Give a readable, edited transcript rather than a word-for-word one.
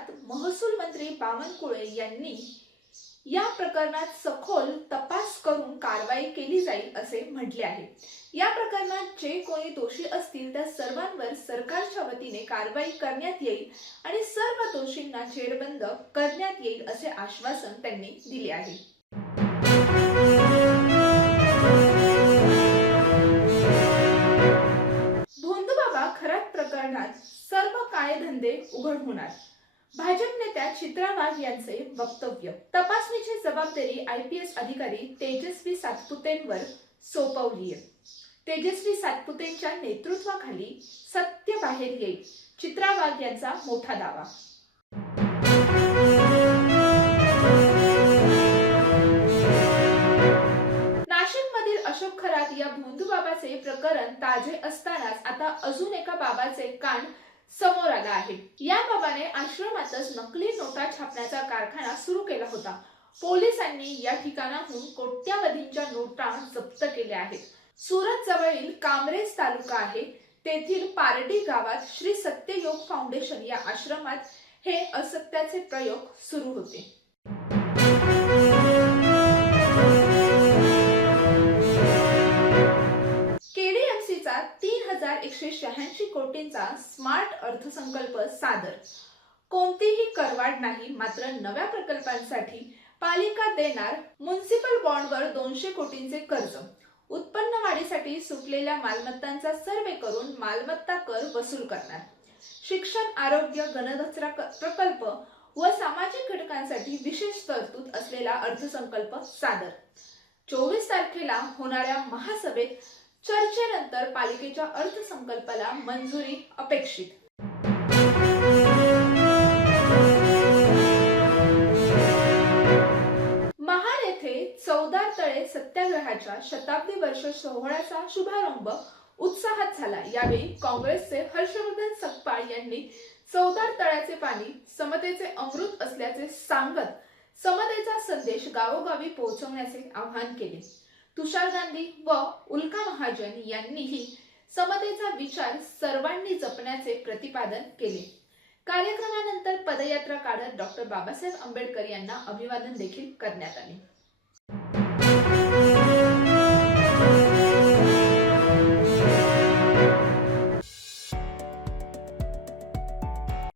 प्रकरणात महसूल मंत्री बावनकुळे यांनी या प्रकरणात सखोल तपास करून कारवाई केली जाईल असे म्हटले आहे। या प्रकरणात जे कोणी दोषी असतील त्या सर्वांवर सरकारच्या वतीने कारवाई करण्यात येईल आणि सर्व दोषींना जेरबंद करण्यात येईल असे आश्वासन त्यांनी दिले आहे। भोंदूबाबा खरात प्रकरणात सर्व काळे धंदे उघड होणार, भाजप नेत्या चित्रा वाघ यांचे वक्तव्य। तपासणीची जबाबदारी IPS अधिकारी तेजस्वी सातपुतेंवर सोपवली आहे। तेजस्वी सातपुतेंच्या नेतृत्वाखाली सत्य बाहेर येईल, चित्रा वाघ यांचा मोठा दावा। नाशिकमधील अशोक खरात या भोंदूबाबाचे प्रकरण ताजे असतानाच आता अजून एका बाबाचे कांड समोर आला आहे। या बाबाने आश्रमातच नकली नोटा छापण्याचा कारखाना सुरू केला होता। पोलिसांनी या ठिकाणाहून कोट्यावधींच्या नोटा जप्त केल्या आहेत। सुरत जवळील कामरेज तालुका आहे, तेथील पारडी गावात श्री सत्ययोग फाउंडेशन या आश्रमात हे असत्याचे प्रयोग सुरू होते। KDMCचा 3186 कोटींचा स्मार्ट अर्थसंकल्प सादर। कोणतीही करवाढ नाही, मात्र नव्या प्रकल्पांसाठी पालिका देणार म्युनिसिपल बॉन्डवर 200 कोटींचे कर्ज। उत्पन्न वाढीसाठी सुटलेल्या मालमत्तांचा सर्वे करून मालमत्ता कर वसूल करणार। शिक्षण, आरोग्य, घनकचरा प्रकल्प व सामाजिक घटकांसाठी विशेष तरतूद असलेला अर्थसंकल्प सादर। 24 तारखेला होणाऱ्या महासभेत चर्चेनंतर पालिकेच्या अर्थसंकल्पाला मंजुरी अपेक्षित। महाड येथे चौदार तळे सत्याग्रहाच्या शताब्दी वर्ष सोहळ्याचा शुभारंभ उत्साहात झाला। यावेळी काँग्रेसचे हर्षवर्धन सकपाळ यांनी चौदार तळ्याचे पाणी समतेचे अमृत असल्याचे सांगत समतेचा संदेश गावोगावी पोहोचवण्याचे आवाहन केले। तुषार गांधी व उल्का महाजन यांनीही समतेचा विचार सर्वांनी जपण्याचे प्रतिपादन केले। कार्यक्रमानंतर पदयात्रा काढत डॉ. बाबासाहेब आंबेडकर यांना अभिवादन देखील करण्यात आले।